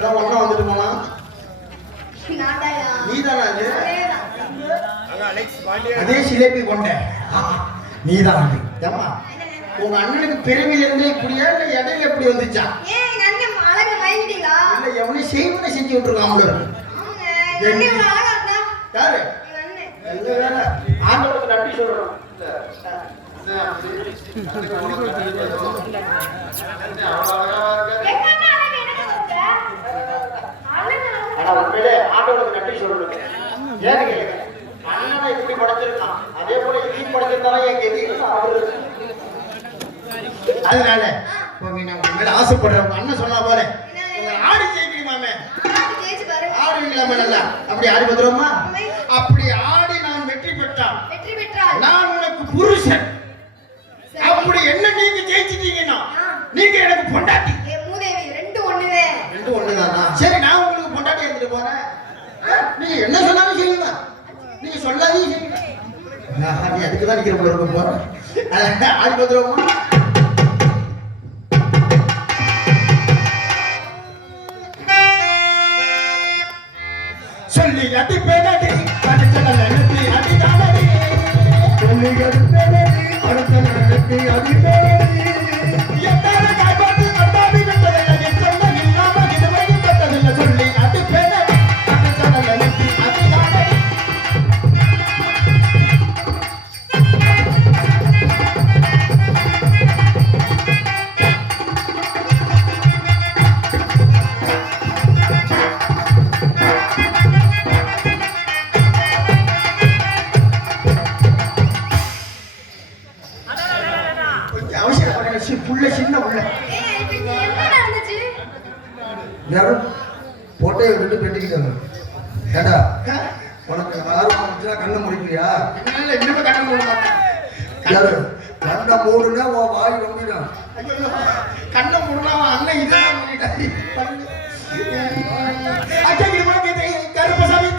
ஒண்ணா வந்துட்டு போனா நீதானா அதே சிலேபி கொண்ட நீதான் அது ஏமா உங்க அண்ணனுக்கு பிறவில இருந்தே இப்படியா இல்ல இடையில எப்படி வந்துச்சா இல்ல எவனையும் செய்வனை செஞ்சு விட்டுருக்கான் யாரு ஆண்டவனுக்கு நன்றி சொல்றோம் ஆண்டவனுக்கு நன்றி சொல்றேன் ஏன்னு கேளுங்க அண்ணனை இப்படி படைச்சிருக்கான் அதே போல இதையும் படைச்சிருந்தாலும் என் கெதி அதனால மேல ஆசைப்படுறேன் உங்க அண்ணன் சொன்னா போல உங்க ஆடு ஜெயிக்கணுமாமே ஆடுவீங்களாமே நல்லா அப்படி ஆடி வந்துருவோமா அப்படி ஆடி நான் வெற்றி பெற்றான் நான் உனக்கு புருஷன் அப்படி என்ன நீங்க ஜெயிச்சிட்டீங்கன்னா நீங்க எனக்கு பொண்டாட்டி ரெண்டு ஒண்ணுதானா சரி நான் உங்களுக்கு பொண்டாட்டி எடுத்துட்டு போறேன் நீங்க என்ன சொன்னாலும் செய்வா நீங்க சொல்லாதையும் செய்வா நீ அதுக்குதான் நிக்கிற போல இருக்க போறேன் ஆடி வந்துருவோமா சொல்லி அடி பேனடி அடுத்தல நெத்தி அடி தானடி சொல்லி அடி பேனடி அடுத்தல நெத்தி அடி தானடி எத்தன காய்பாட்டு கண்டாடி விட்டதல்ல நிச்சயம் இல்லாம இதுவரை பட்டதில்ல சொல்லி அடி பேனடி அடுத்தல நெத்தி அடி தானடி போட்டே விட்டு பெட்டிக்கிட்டாங்க ஏடா உனக்கு ஆர்வம் கண்ணை முடிக்கிறியா இன்னும் கண்ணை மூட மாட்டேன் கண்ணை மூடுனா உன் வாய் நம்பிடும் கண்ணை மூடுனா அண்ணன் இதான் கருப்பசாமி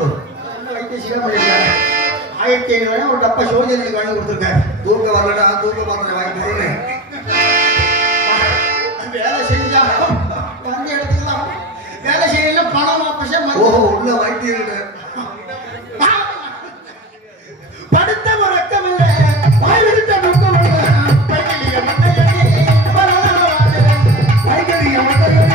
கொடு. வைத்தியம் பண்ணிருக்காரு. 1500 ஒரு டப்பா சோஜனுக்கு வாங்கி கொடுத்துருக்காரு. தூக்க வரலடா, தூக்க மாத்திரை வாங்கி கொடுன்னு வேலை செஞ்சா வந்து எடுத்துக்கலாம். வேலை செய்யல பணம் வாபஸ். ஓஹோ, உள்ள வைத்தியம் படுத்த ரத்தம் இல்லை, வாய்விடுத்த துக்கம் இல்லை. பைகளிய மட்டையடி பைகளிய மட்டையடி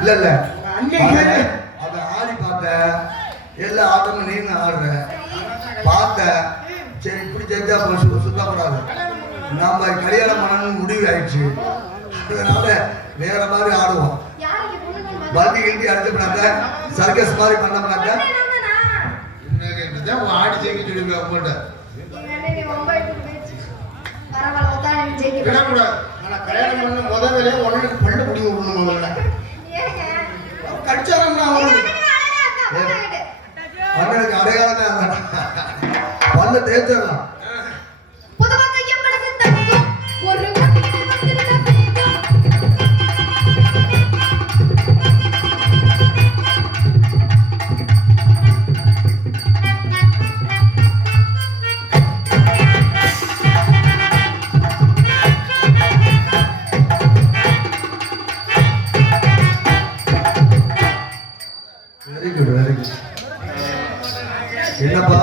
இல்ல அத ஆடி பார்த்த எல்லா ஆட்டமும் நீங்க ஆடுற பார்த்த. சரி, இப்படி செஞ்சா சுத்தப்படாது, நாம கல்யாணம் பண்ணணும் முடிவு ஆயிடுச்சு. அதனால வேற மாதிரி ஆடுவோம். வண்டி கிண்டி அடிச்சோம்னாக்க சர்க்கஸ் மாதிரி பண்ணோம்னாக்க ஆடி ஜெயிக்க சொல்லுங்க. உங்கள்கிட்ட கல்யாணம் பண்ண முதல் வேலையை உடனே பல்லு பிடிக்க விடணும். முதல்ல கடிச்சாரம்னா அண்ணனுக்கு அடையாளமே பல்ல தேய்ச்சிடலாம். என்னப்பா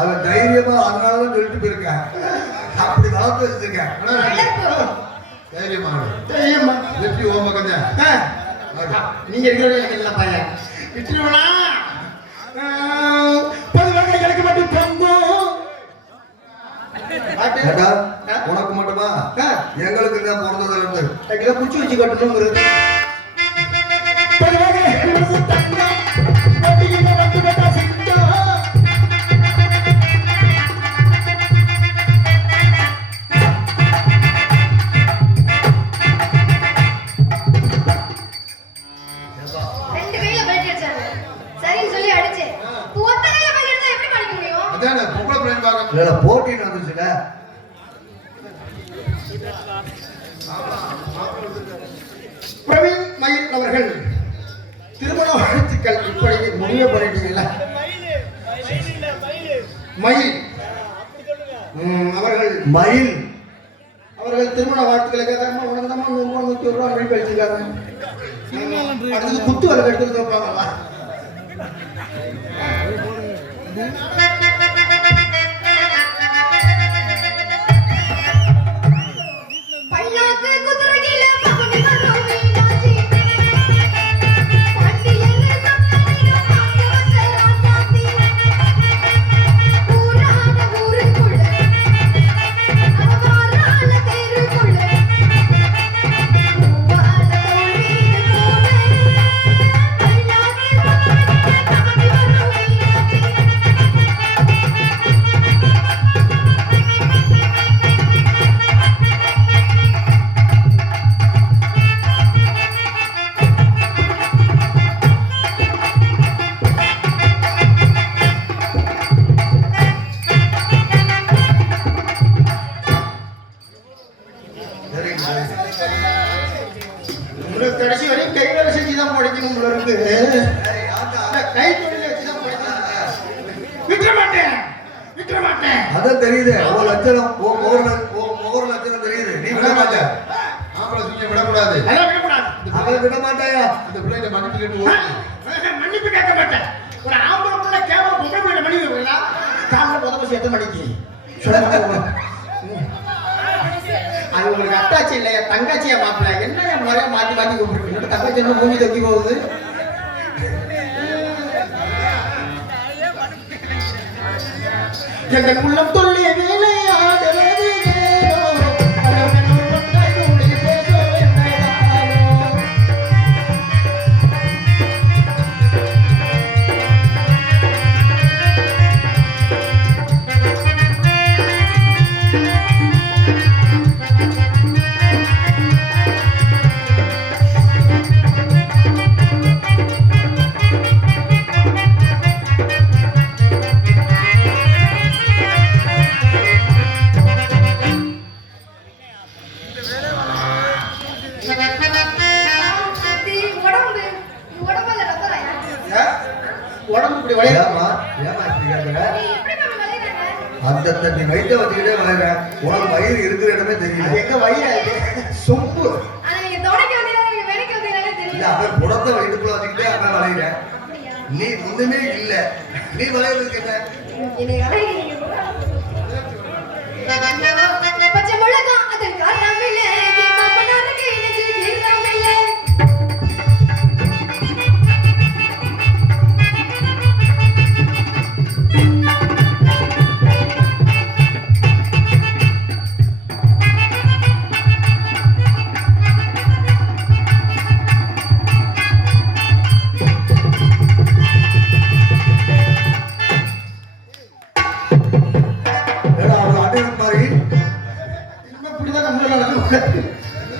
அவன் தைரியமா அதனாலதான் சொல்லிட்டு போயிருக்கேன். அப்படி வளர்த்து வச்சிருக்கேன். நீங்க இருக்கிற பையன் பொதுவாக எனக்கு மட்டும் பொங்கும். உனக்கு மட்டுமா? எங்களுக்கு தான் பிறந்ததுல இருந்து குச்சி வச்சு கட்டணும். போட்டின்னு வந்துருச்சுல. பிரவீன் மயில் அவர்கள் திருமண வாழ்த்துக்கள் இப்படி முடிவு பண்ணிட்டீங்களா? மயில் அவர்கள் திருமண வாழ்த்துக்களை கேட்காம உனக்கு தான் 100 ரூபா மொழி கழிச்சிருக்காங்க. அடுத்தது குத்து வரை எடுத்துட்டு வைப்பாங்களா? மாட்டேன். அதான் தெரியுது உன் லட்சணம், உன் முகர் லட்சணம் தெரியுது. நீ விட மாட்ட. ஆம்பளை சொல்லி விடக்கூடாது. அதெல்லாம் விடக்கூடாது. அவன் விட மாட்டாயா? அந்த பிள்ளைகிட்ட மன்னிப்பு கேட்டு ஓடி. மன்னிப்பு கேட்க மாட்டேன். ஒரு ஆம்பளை பிள்ளை கேவலம் பொம்பளை பிள்ளை மன்னிப்பு கேட்கறா? காலைல முதல்ல எத்தனை மணிக்கு அது உங்களுக்கு அத்தாச்சி இல்லையா தங்காச்சியா மாப்பிள்ள என்ன முறையா மாத்தி மாத்தி கூப்பிட்டு தங்கச்சி மூஞ்சி தக்கி போகுது. எங்கள் உள்ளம் துள்ளி விளையாடுவது ஏனோ, அழகென ஒன்றை கூடி பேச வேண்டாமோ. உடம்பு இப்படி விளையாட ஏமா இப்படி கேட்கிற? அந்த தண்ணி வயிற்ற வச்சுக்கிட்டே வளையிற. உனக்கு வயிறு இருக்கிற இடமே தெரியல. அது எங்க வயிறு சொம்பு இல்ல, அவன் புடத்தை வயிற்றுக்குள்ள வச்சுக்கிட்டே அவன் வளையிற. நீ ஒண்ணுமே இல்ல. நீ வளையிறதுக்கு என்ன?